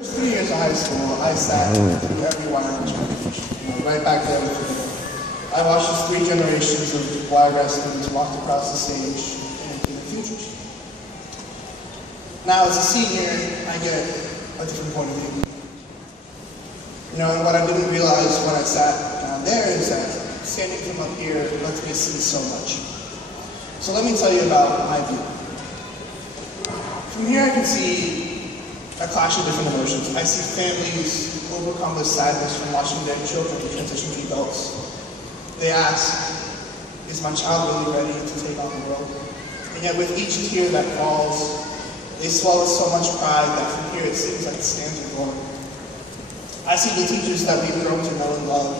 First 3 years of high school, I sat through every wild challenge. Right back there with me. I watched as 3 generations of wild wrestlers walked across the stage and into the future. Now, as a senior, I get a different point of view. And what I didn't realize when I sat down there is that standing from up here lets me see so much. So let me tell you about my view. From here, I can see a clash of different emotions. I see families overcome with sadness from watching their children transition to adults. They ask, is my child really ready to take on the world? And yet with each tear that falls, they swallow so much pride that from here it seems like it stands or glory. I see the teachers that we've grown to know and love,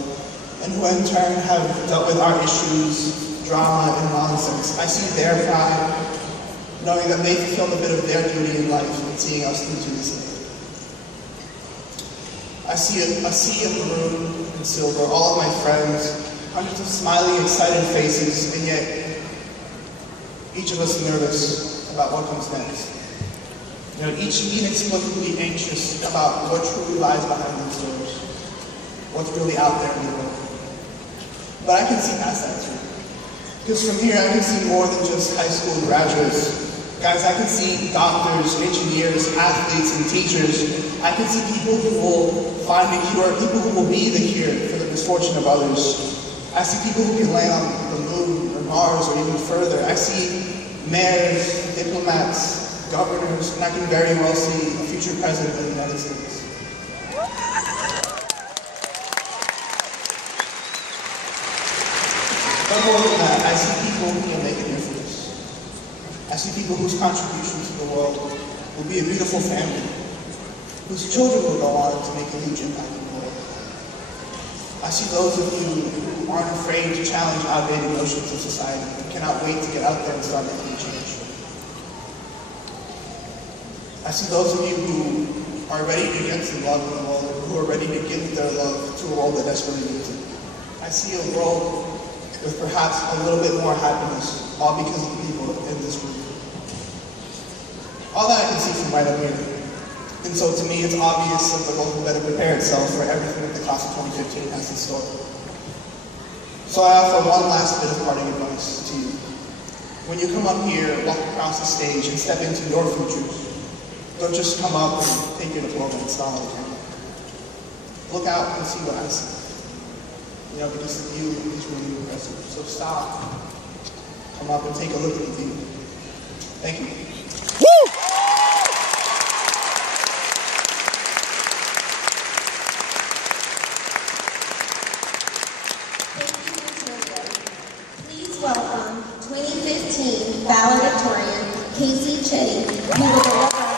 and who in turn have dealt with our issues, drama, and nonsense. I see their pride, knowing that they fulfilled a bit of their duty in life and seeing us through to this day. I see a sea of maroon and silver, all of my friends, hundreds of smiling, excited faces, and yet each of us nervous about what comes next. Each inexplicably anxious about what truly lies behind these doors, what's really out there in the world. But I can see past that too. Because from here, I can see more than just high school graduates. Guys, I can see doctors, engineers, athletes, and teachers. I can see people who will find a cure, people who will be the cure for the misfortune of others. I see people who can land on the moon or Mars or even further. I see mayors, diplomats, governors, and I can very well see a future president of the United States. But more than that, I see people who can make a difference. I see people whose contribution to the world will be a beautiful family, whose children will go on to make a huge impact in the world. I see those of you who aren't afraid to challenge outdated notions of society and cannot wait to get out there and start making a change. I see those of you who are ready to get some love in the world, who are ready to give their love to a world that desperately needs it. I see a world with perhaps a little bit more happiness, all because of the people in this room. All that I can see from right up here. And so to me, it's obvious that the world will better prepare itself for everything that the class of 2015 has in store. So I offer one last bit of parting advice to you. When you come up here, walk across the stage, and step into your futures, don't just come up and take your diploma and smile at the camera. Look out and see what I see. Because the view is really impressive. So stop, come up and take a look at the view. Thank you. Woo! Please welcome 2015 Salutatorian Casey Chetty, who will deliver